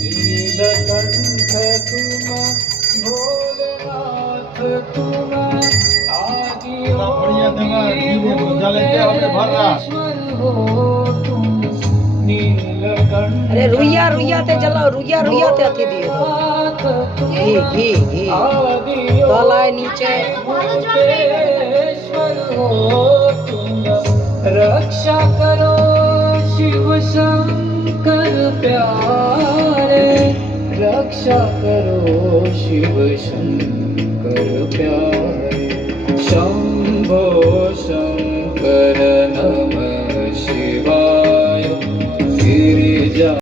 नीलकंठ तुम भोलेनाथ तुम आदि हो तुम नीलकंठ। अरे रुइया रुइया ते चलाओ, रुइया रुइया ते अथी दिए दो घी घी घी तलाए नीचे। हो तुम रक्षा करो शिव शंकर प्यारे, रक्षा करो शिव शंकर प्यारे। शंभो शंकर नमः शिवाय गिरिजा।